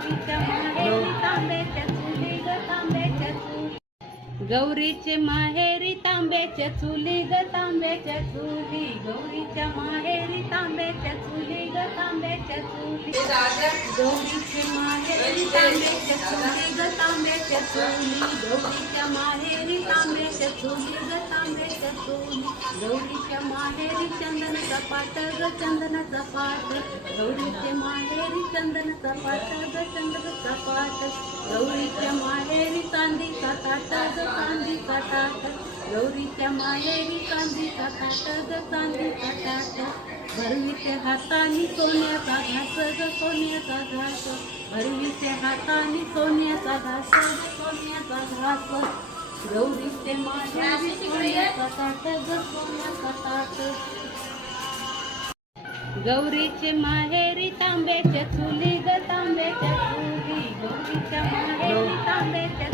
गौरीच्या माहेरी तांब्याच्या चुली ग तांब्याच्या चुली. गौरीचे माहेरी तांब्याच्या चुली ग तांब्याच्या चुली. गौरीच्या माहेरी तांब्याच्या चुली ग तांब्याच्या चुली. गौरीचे माहेरी तांब्याच्या चुली ग तांब्याच्या चुली. गौरीच्या माहेरी तांब्याच्या चुली ग तांब्याच्या चुली. गौरीच्या माहेरी चंदनाचा पाट ग चंदनाचा पाट. गौरीचे माहेरी चंदनाचा पाट ग चंदनाचा पाट. गौरीच्या माहेरी चांदीचा ताट ग चांदीचा ताट. गौरीच्या माहेरी चांदीचा ताट ग चांदीचा ताट. भरवीच्या हातानी सोन्याचा घास ग सोन्याचा घास. भरवीच्या हातानी सोन्याचा घास ग सोन्याचा घास. गौरीचे माहेरी सोन्याचा ताट ग सोन्याचा ताट. गौरीचे माहेरी तांब्याच्या चुली ग तांब्याच्या चुली. गौरीच्या माहेरी तांब्याच्या